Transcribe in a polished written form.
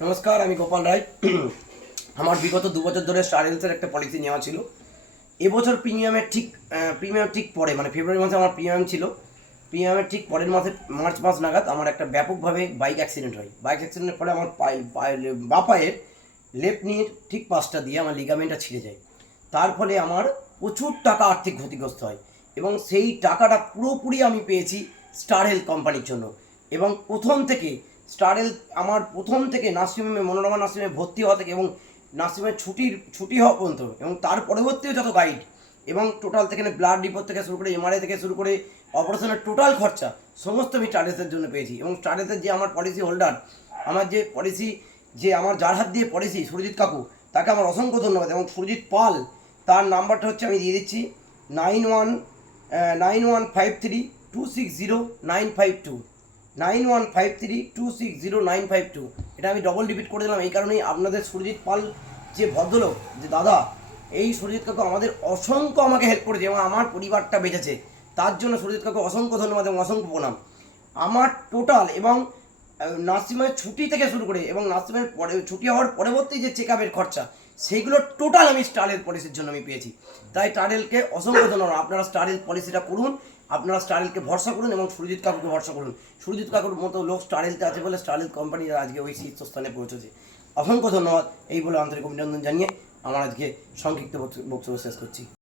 নমস্কার, আমি গোপাল রায়। আমার বিগত 2 বছর ধরে স্টার হেলথের একটা পলিসি নেওয়া ছিল। এবছর প্রিমিয়াম ঠিক পরে, মানে ফেব্রুয়ারি মাসে আমার প্রিমিয়াম ছিল। প্রিমিয়ামের ঠিক পরের মাসে মার্চ মাস নাগাদ আমার একটা ব্যাপকভাবে বাইক অ্যাক্সিডেন্ট হয়। বাইক অ্যাক্সিডেন্টের ফলে আমার বাঁ পায়ের লেফট নির ঠিক পাশটা দিয়ে আমার লিগামেন্টটা ছিঁড়ে যায়। তার ফলে আমার প্রচুর টাকা আর্থিক ক্ষতিগ্রস্ত হয় এবং সেই টাকাটা পুরোপুরি আমি পেয়েছি স্টার হেলথ কোম্পানির জন্য। এবং প্রথম থেকে নার্সিংহোমে, মনোরমা নার্সিংহোমে ভর্তি হওয়া থেকে এবং নার্সিংহোমের ছুটি হওয়া পর্যন্ত এবং তার পরবর্তীও যত গাইড এবং টোটাল থেকে ব্লাড রিপোর্ট থেকে শুরু করে এমআরআই থেকে শুরু করে অপারেশনের টোটাল খরচা সমস্ত আমি স্টার জন্য পেয়েছি। এবং স্টার যে আমার পলিসি হোল্ডার, আমার যে পলিসি, যে আমার যার হাত দিয়ে পলিসি, সুরজিৎ কাকু, তাকে আমার অসংখ্য ধন্যবাদ। এবং সুরজিৎ পাল, তার নাম্বারটা হচ্ছে আমি দিয়ে দিচ্ছি 9153260952, 9153260952। এটা আমি ডবল রিপিট করে দিলাম এই কারণেই, আপনাদের সুরজিৎ পাল যে ভদ্রলোক, যে দাদা, এই সুরজিৎ কাকু আমাদের অসংখ্য আমাকে হেল্প করেছে এবং আমার পরিবারটা বেঁচেছে। তার জন্য সুরজিৎ কাকু অসংখ্য ধন্যবাদ এবং অসংখ্য প্রণাম। আমার টোটাল এবং নার্সিংহোমের ছুটি থেকে শুরু করে এবং নার্সিংহোমের পরে ছুটি হওয়ার পরবর্তী যে চেক আপের খরচা, সেইগুলো টোটাল আমি স্টার হেলথ পলিসির জন্য আমি পেয়েছি। তাই স্টার হেলথকে অসংখ্য ধন্যবাদ। আপনারা স্টার হেলথ পলিসিটা করুন, আপনারা স্টার হেলথকে ভরসা করুন এবং সুরজিৎ কাকুকে ভরসা করুন। সুরজিৎ কাকুর মতো লোক স্টার হেলথে আছে বলে স্টার হেলথ কোম্পানি আজকে ওই শীর্ষস্থানে পৌঁছেছে। অসংখ্য ধন্যবাদ। এই বলে আন্তরিক অভিনন্দন জানিয়ে আমার আজকে সংক্ষিপ্ত বক্তব্য শেষ করছি।